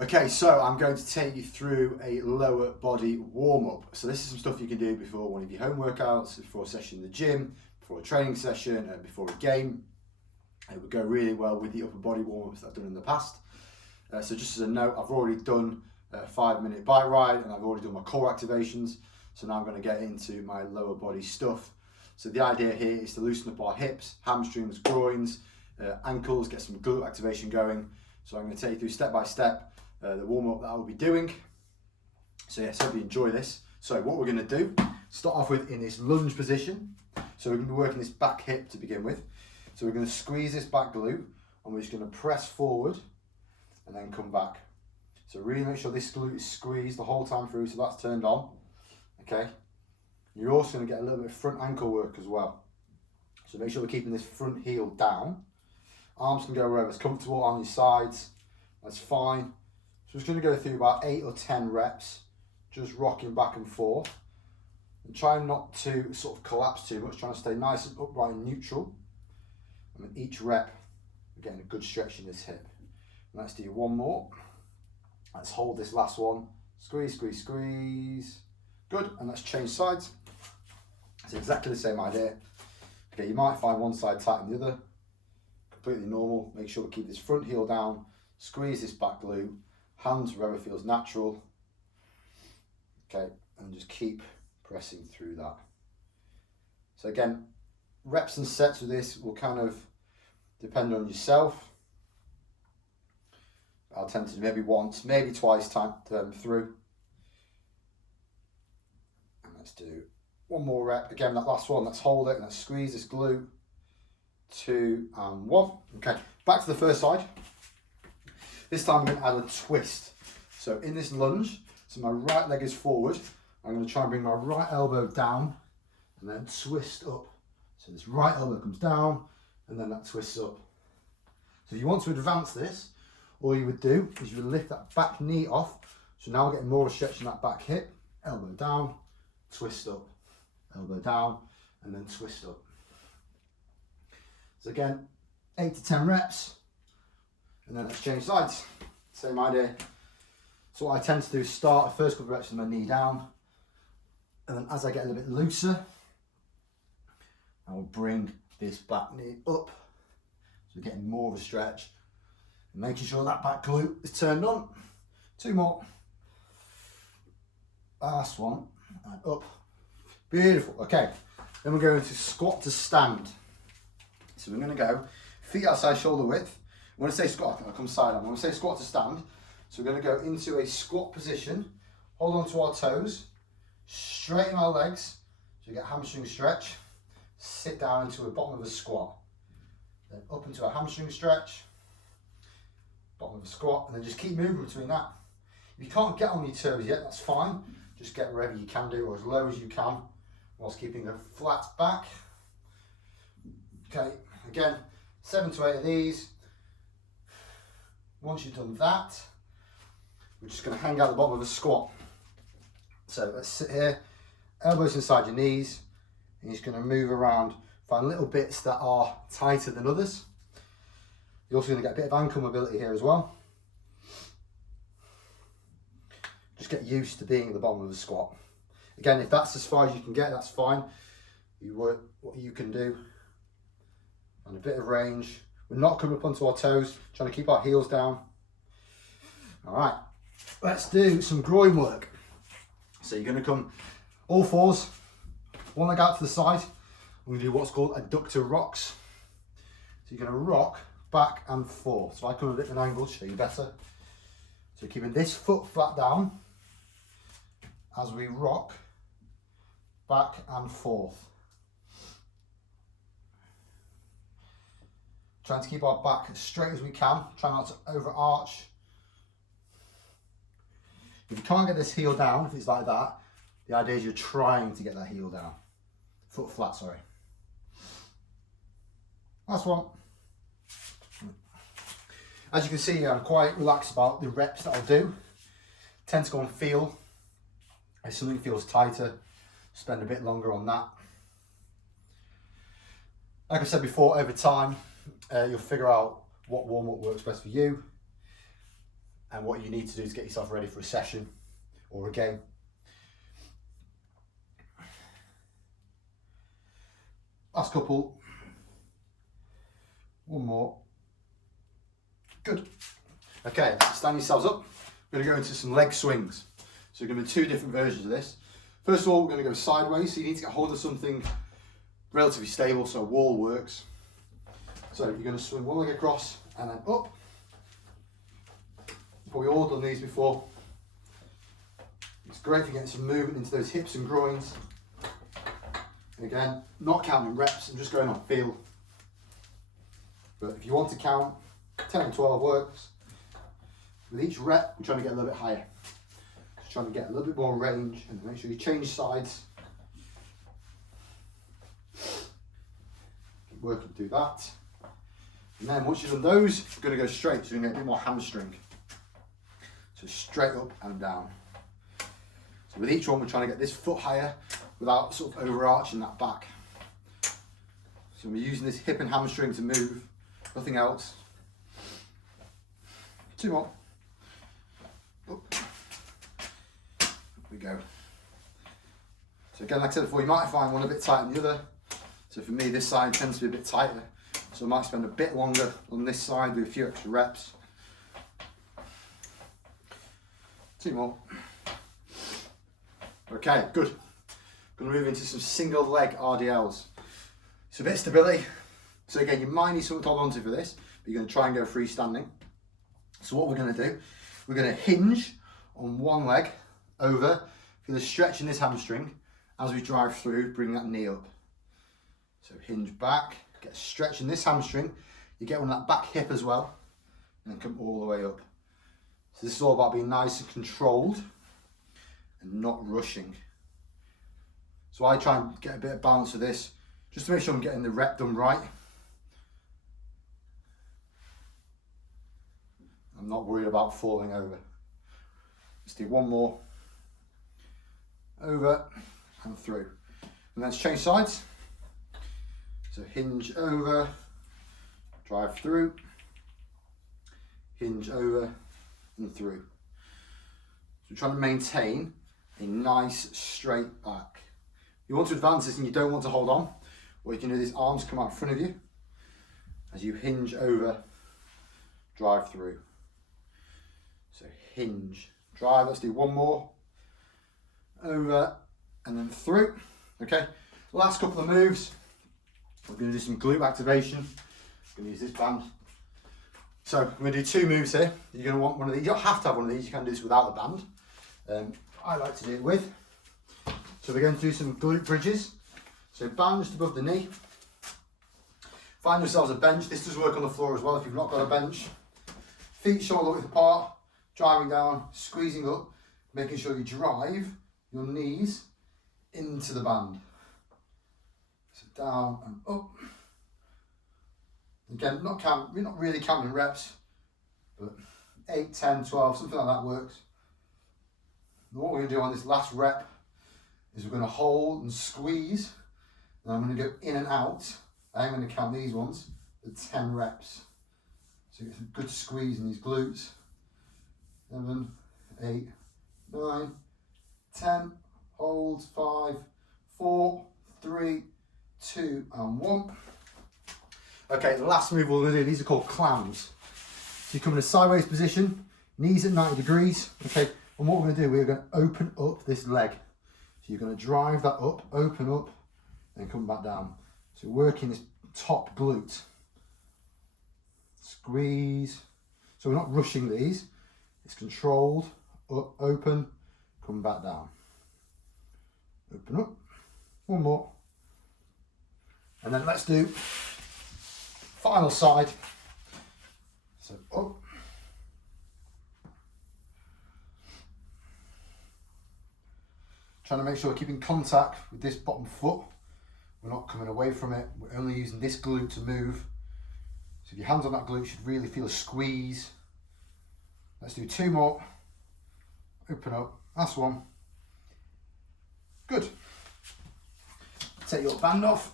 Okay, so I'm going to take you through a lower body warm-up. So this is some stuff you can do before one of your home workouts, before a session in the gym, before a training session, before a game. It would go really well with the upper body warm-ups that I've done in the past. So just as a note, I've already done a 5-minute bike ride and I've already done my core activations. So now I'm going to get into my lower body stuff. So the idea here is to loosen up our hips, hamstrings, groins, ankles, get some glute activation going. So I'm going to take you through step by step the warm-up that I will be doing. So yes, hope you enjoy this. So what we're going to do, start off with in this lunge position. So we're going to be working this back hip to begin with. So we're going to squeeze this back glute and we're just going to press forward and then come back. So really make sure this glute is squeezed the whole time through, so that's turned on. Okay. You're also going to get a little bit of front ankle work as well. So make sure we're keeping this front heel down. Arms can go wherever's comfortable on your sides. That's fine. So we're just going to go through about 8 or 10 reps, just rocking back and forth. And trying not to sort of collapse too much, trying to stay nice and upright and neutral. And then each rep, we're getting a good stretch in this hip. And let's do one more. Let's hold this last one. Squeeze, squeeze, squeeze. Good, and let's change sides. It's exactly the same idea. Okay, you might find one side tighter than the other. Completely normal. Make sure we keep this front heel down. Squeeze this back glute. Hands wherever feels natural. Okay, and just keep pressing through that. So again, reps and sets with this will kind of depend on yourself. I'll tend to do maybe once, maybe twice time through. And let's do one more rep. Again, that last one, let's hold it and let's squeeze this glute. 2 and 1. Okay, back to the first side. This time I'm going to add a twist. So in this lunge, so my right leg is forward. I'm going to try and bring my right elbow down and then twist up. So this right elbow comes down and then that twists up. So if you want to advance this, all you would do is you would lift that back knee off. So now we're getting more of a stretch in that back hip. Elbow down, twist up, elbow down, and then twist up. So again, 8 to 10 reps. And then let's change sides. Same idea. So what I tend to do is start the first couple of reps with my knee down. And then as I get a little bit looser, I will bring this back knee up. So we're getting more of a stretch. And making sure that back glute is turned on. 2 more. Last one. And up. Beautiful. Okay. Then we're going to squat to stand. So we're going to go feet outside shoulder width. When I say squat, I'll come side on. When I say squat to stand, so we're going to go into a squat position, hold on to our toes, straighten our legs, so we get hamstring stretch, sit down into a bottom of a squat, then up into a hamstring stretch, bottom of a squat, and then just keep moving between that. If you can't get on your toes yet, that's fine. Just get wherever you can do, or as low as you can, whilst keeping a flat back. Okay, again, 7 to 8 of these. Once you've done that, we're just going to hang out the bottom of a squat. So let's sit here, elbows inside your knees, and you're just going to move around, find little bits that are tighter than others. You're also going to get a bit of ankle mobility here as well. Just get used to being at the bottom of the squat. Again, if that's as far as you can get, that's fine. You work what you can do. And a bit of range. We're not coming up onto our toes, trying to keep our heels down. All right, let's do some groin work. So you're going to come all fours, one leg out to the side. We're going to do what's called adductor rocks. So you're going to rock back and forth. So I come a bit of an angle to show you better. So keeping this foot flat down as we rock back and forth. Trying to keep our back as straight as we can, try not to overarch. If you can't get this heel down, if it's like that, the idea is you're trying to get that heel down. Foot flat, sorry. Last one. As you can see, I'm quite relaxed about the reps that I'll do. Tend to go and feel. If something feels tighter, spend a bit longer on that. Like I said before, over time, you'll figure out what warm-up works best for you. and what you need to do to get yourself ready for a session or a game. Last couple. One more. Good. Okay, stand yourselves up. We're going to go into some leg swings. So we're going to do 2 different versions of this. First of all, we're going to go sideways, so you need to get hold of something relatively stable, so a wall works. So you're going to swing one leg across and then up. Probably all done these before. It's great for getting some movement into those hips and groins. And again, not counting reps, I'm just going on feel. But if you want to count, 10 and 12 works. With each rep, we're trying to get a little bit higher. Just trying to get a little bit more range, and make sure you change sides. Keep working through that. And then once you've done those, we're going to go straight, so you're going to get a bit more hamstring. So straight up and down. So with each one, we're trying to get this foot higher without sort of overarching that back. So we're using this hip and hamstring to move, nothing else. 2 more. Up. There we go. So again, like I said before, you might find one a bit tighter than the other. So for me, this side tends to be a bit tighter. So I might spend a bit longer on this side with a few extra reps. 2 more. Okay, good. Going to move into some single leg RDLs. So a bit of stability. So again, you might need something to hold on to for this, but you're going to try and go freestanding. So what we're going to do, we're going to hinge on one leg over, feel the stretch in this hamstring as we drive through, bring that knee up. So hinge back, get a stretch in this hamstring, you get on that back hip as well, and then come all the way up. So this is all about being nice and controlled and not rushing. So I try and get a bit of balance with this, just to make sure I'm getting the rep done right. I'm not worried about falling over. Let's do 1 more. Over and through. And let's change sides. So hinge over, drive through, hinge over and through. So we're trying to maintain a nice straight back. You want to advance this and you don't want to hold on. What you can do is arms come out in front of you as you hinge over, drive through. So hinge, drive, let's do 1 more. Over and then through. Okay, last couple of moves. We're going to do some glute activation. I'm going to use this band. So I'm going to do 2 moves here. You're going to want one of these. You don't have to have one of these, you can do this without the band. I like to do it with. So we're going to do some glute bridges. So band just above the knee. Find yourselves a bench. This does work on the floor as well if you've not got a bench. Feet shoulder width apart, driving down, squeezing up, making sure you drive your knees into the band. So down and up. Again, we're not really counting reps, but 8, 10, 12, something like that works. And what we're going to do on this last rep is we're going to hold and squeeze, and I'm going to go in and out. I'm going to count these ones at 10 reps. So you get some good squeeze in these glutes. 7, 8, 9, 10, hold, 5, 4, 3, 2, and 1. Okay, the last move we're going to do, these are called clams. So you come in a sideways position, knees at 90 degrees, okay, and what we're going to do, we're going to open up this leg. So you're going to drive that up, open up, and come back down. So working this top glute. Squeeze. So we're not rushing these, it's controlled, up, open, come back down. Open up, 1 more. And then let's do final side. So up. Trying to make sure we're keeping contact with this bottom foot. We're not coming away from it. We're only using this glute to move. So if your hands on that glute, you should really feel a squeeze. Let's do 2 more. Open up. Last one. Good. Take your band off.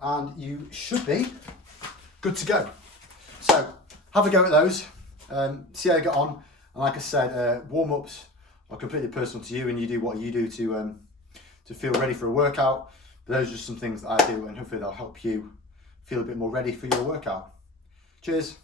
And you should be good to go. So have a go at those. See how you get on. And like I said, warm-ups are completely personal to you, and you do what you do to feel ready for a workout. But those are just some things that I do, and hopefully they'll help you feel a bit more ready for your workout. Cheers.